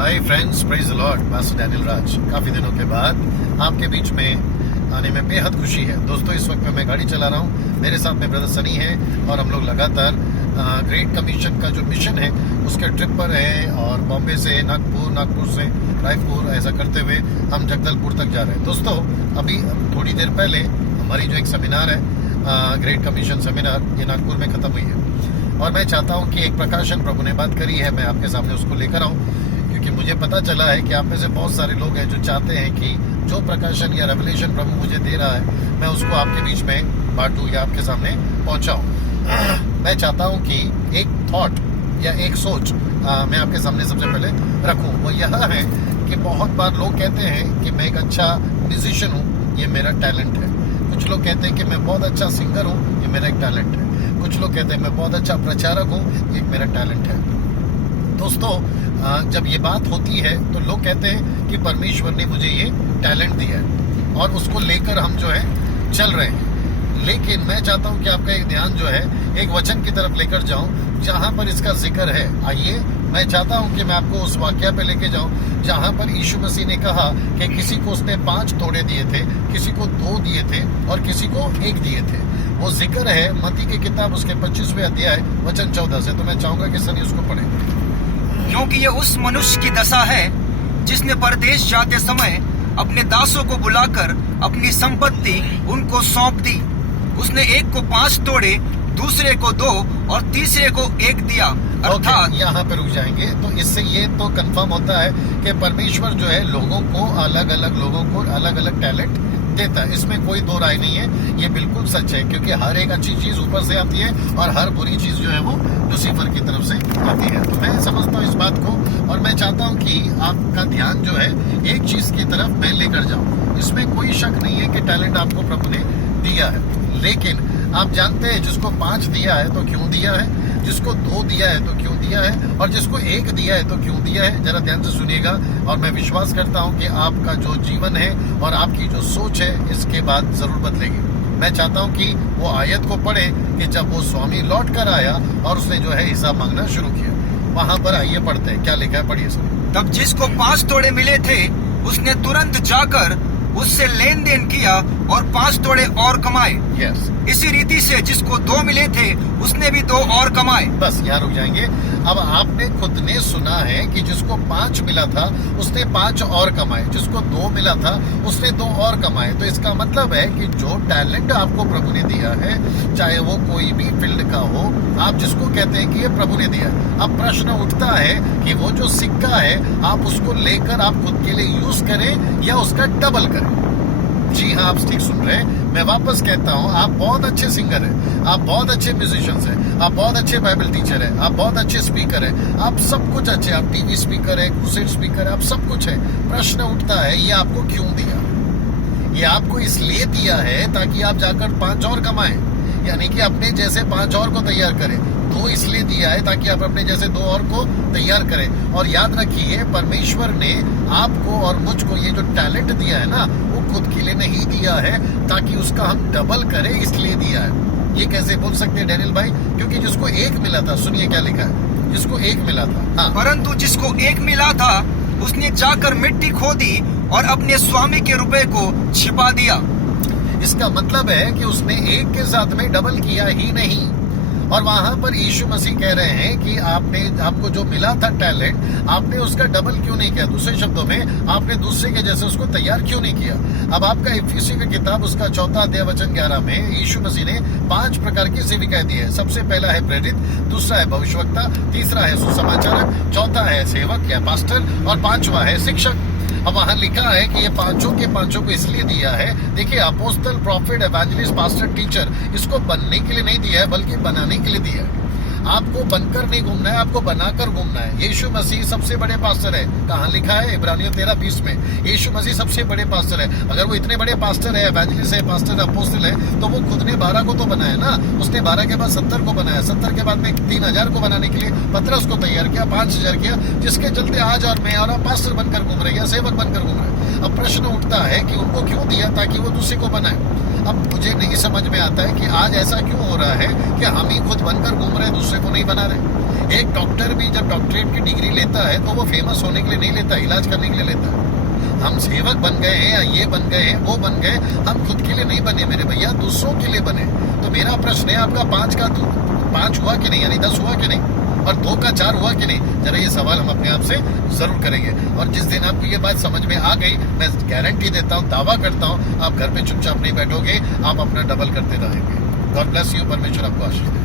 Hi friends, praise the Lord. Pastor Daniel Raj काफ़ी दिनों के बाद आपके बीच में आने में बेहद खुशी है। दोस्तों, इस वक्त मैं गाड़ी चला रहा हूँ, मेरे साथ में ब्रदर सनी है और हम लोग लगातार ग्रेट कमीशन का जो मिशन है उसके ट्रिप पर हैं और बॉम्बे से नागपुर, नागपुर से रायपुर, ऐसा करते हुए हम जगदलपुर तक जा रहे हैं। दोस्तों, अभी थोड़ी देर पहले हमारी जो एक सेमिनार है, ग्रेट कमीशन सेमिनार, ये नागपुर में ख़त्म हुई है और मैं चाहता हूँ कि एक प्रकाशन प्रभु ने बात करी है, मैं आपके सामने उसको लेकर आऊँ, क्योंकि मुझे पता चला है कि आप में से बहुत सारे लोग हैं जो चाहते हैं कि जो प्रकाशन या रेवलेशन प्रभु मुझे दे रहा है मैं उसको आपके बीच में बांटूं या आपके सामने पहुंचाऊं। मैं चाहता हूं कि एक थॉट या एक सोच मैं आपके सामने सबसे पहले रखूं। वो यह है कि बहुत बार लोग कहते हैं कि मैं एक अच्छा म्यूजिशियन हूँ, ये मेरा टैलेंट है। कुछ लोग कहते हैं कि मैं बहुत अच्छा सिंगर हूँ, ये मेरा एक टैलेंट है। कुछ लोग कहते हैं मैं बहुत अच्छा प्रचारक हूँ, ये मेरा टैलेंट है। दोस्तों, जब ये बात होती है तो लोग कहते हैं कि परमेश्वर ने मुझे ये टैलेंट दिया है और उसको लेकर हम जो है चल रहे हैं। लेकिन मैं चाहता हूं कि आपका एक ध्यान जो है एक वचन की तरफ लेकर जाऊं जहां पर इसका जिक्र है। आइए, मैं चाहता हूं कि मैं आपको उस वाक्य पे लेके जाऊं जहां पर यीशु मसीह ने कहा कि किसी को उसने 5 तोड़े दिए थे, किसी को 2 दिए थे और किसी को 1 दिए थे। वो जिक्र है मत्ती की किताब उसके 25वें अध्याय वचन 14 से। तो मैं चाहूंगा कि सनी उसको पढ़े, क्योंकि ये उस मनुष्य की दशा है जिसने परदेश जाते समय अपने दासों को बुलाकर अपनी संपत्ति उनको सौंप दी। उसने एक को 5 तोड़े, दूसरे को 2 और तीसरे को 1 दिया। अर्थात यहाँ पे रुक जाएंगे। तो इससे ये तो कंफर्म होता है कि परमेश्वर जो है लोगों को अलग अलग टैलेंट देता है। इसमें कोई दो राय नहीं है, ये बिल्कुल सच है, क्योंकि हर एक अच्छी चीज ऊपर से आती है और हर बुरी चीज जो है वो लूसीफर की तरफ से आती है। तो मैं समझता हूँ इस बात को और मैं चाहता हूँ कि आपका ध्यान जो है एक चीज की तरफ मैं लेकर जाऊँ। इसमें कोई शक नहीं है कि टैलेंट आपको प्रभु ने दिया है, लेकिन आप जानते हैं जिसको 5 दिया है तो क्यों दिया है, जिसको 2 दिया है तो क्यों दिया है और जिसको 1 दिया है तो क्यों दिया है। जरा ध्यान से सुनिएगा और मैं विश्वास करता हूं कि आपका जो जीवन है और आपकी जो सोच है इसके बाद जरूर बदलेगी। मैं चाहता हूं कि वो आयत को पढ़े कि जब वो स्वामी लौट कर आया और उसने जो है हिसाब मांगना शुरू किया। वहां पर आइए पढ़ते हैं क्या लिखा है, पढ़िए सुनिए। तब जिसको 5 तोड़े मिले थे उसने तुरंत जाकर उससे लेन देन किया और 5 तोड़े और कमाए। यस, इसी रीति से जिसको 2 मिले थे उसने भी 2 और कमाए। बस यहाँ रुक जाएंगे। अब आपने खुद ने सुना है कि जिसको 5 मिला था उसने 5 और कमाए, जिसको 2 मिला था उसने 2 और कमाए। तो इसका मतलब है कि जो टैलेंट आपको प्रभु ने दिया है, चाहे वो कोई भी फील्ड का हो, आप जिसको कहते हैं कि ये प्रभु ने दिया। अब प्रश्न उठता है कि वो जो सिक्का है आप उसको लेकर आप खुद के लिए यूज करें या उसका डबल करें। जी हाँ, आप ठीक सुन रहे हैं। मैं वापस कहता हूँ, आप बहुत अच्छे सिंगर हैं, आप बहुत अच्छे म्यूजिशियंस हैं, आप बहुत अच्छे बाइबल टीचर हैं, आप बहुत अच्छे स्पीकर हैं, आप सब कुछ अच्छे, आप टीवी स्पीकर है, क्रूसेड स्पीकर है, आप सब कुछ है। प्रश्न उठता है ये आपको क्यों दिया? ये आपको इसलिए दिया है ताकि आप जाकर 5 और कमाएं, यानी कि अपने जैसे 5 और को तैयार करें। 2 इसलिए दिया है ताकि आप अपने जैसे 2 और को तैयार करें। और याद रखिए, परमेश्वर ने आपको और मुझको ये जो टैलेंट दिया है ना, वो खुद के लिए नहीं दिया है ताकि उसका हम डबल करें, इसलिए दिया है। ये कैसे बोल सकते हैं डैनियल भाई? क्योंकि जिसको 1 मिला था, सुनिए क्या लिखा है, जिसको 1 मिला था, हाँ, परंतु जिसको 1 मिला था उसने जाकर मिट्टी खोदी और अपने स्वामी के रुपए को छिपा दिया। इसका मतलब है कि उसने 1 के साथ में डबल किया ही नहीं। और वहां पर यीशु मसीह कह रहे हैं कि आपको जो मिला था टैलेंट, आपने उसका डबल क्यों नहीं किया? दूसरे शब्दों में, आपने दूसरे के जैसे उसको तैयार क्यों नहीं किया? अब आपका इफिसी की किताब उसका 4 अध्याय वचन 11 में यीशु मसीह ने 5 प्रकार की सेविकाएं दी है। सबसे पहला है प्रेरित, दूसरा है भविष्यवक्ता, तीसरा है सुसमाचारक, चौथा है सेवक या पास्टर और 5वां है शिक्षक। अब वहां लिखा है कि ये 5 के 5 को इसलिए दिया है, देखिए, apostle, profit, evangelist, pastor, teacher, इसको बनने के लिए नहीं दिया है बल्कि बनाने के लिए दिया है। आपको बनकर नहीं घूमना है, आपको बनाकर घूमना है। यीशु मसीह सबसे बड़े पास्टर है। कहाँ लिखा है? इब्रानियों 13:20 में यीशु मसीह सबसे बड़े पास्टर है। अगर वो इतने बड़े पास्टर है, एवेंजलिस्ट है, पास्टर, अपोस्टल है, तो वो खुद ने 12 को तो बनाया ना। उसने 12 के बाद 70 को बनाया, 70 के बाद में 3000 को बनाने के लिए पतरस को तैयार किया, 5000 किया, जिसके चलते आज और मैं और आप पास्टर बनकर घूम रहे हैं या सेवक बनकर घूम रहे हैं। अब प्रश्न उठता है कि उनको क्यों दिया? ताकि वो दूसरे को बनाए। अब मुझे नहीं समझ में आता है कि आज ऐसा क्यों हो रहा है कि हम ही खुद बनकर घूम रहे हैं, दूसरे को नहीं बना रहे। एक डॉक्टर भी जब डॉक्टरेट की डिग्री लेता है तो वो फेमस होने के लिए नहीं लेता, इलाज करने के लिए लेता है। हम सेवक बन गए हैं या ये बन गए हैं वो बन गए, हम खुद के लिए नहीं बने मेरे भैया, दूसरों के लिए बने। तो मेरा प्रश्न है आपका 5 हुआ कि नहीं, यानी 10 हुआ कि नहीं, और 2 का 4 हुआ कि नहीं? जरा ये सवाल हम अपने आप से जरूर करेंगे। और जिस दिन आपको ये बात समझ में आ गई, मैं गारंटी देता हूँ, दावा करता हूँ, आप घर पे चुपचाप नहीं बैठोगे, आप अपना डबल करते रहेंगे। गॉड ब्लेस यू, परमेश्वर आपको आशीष दे।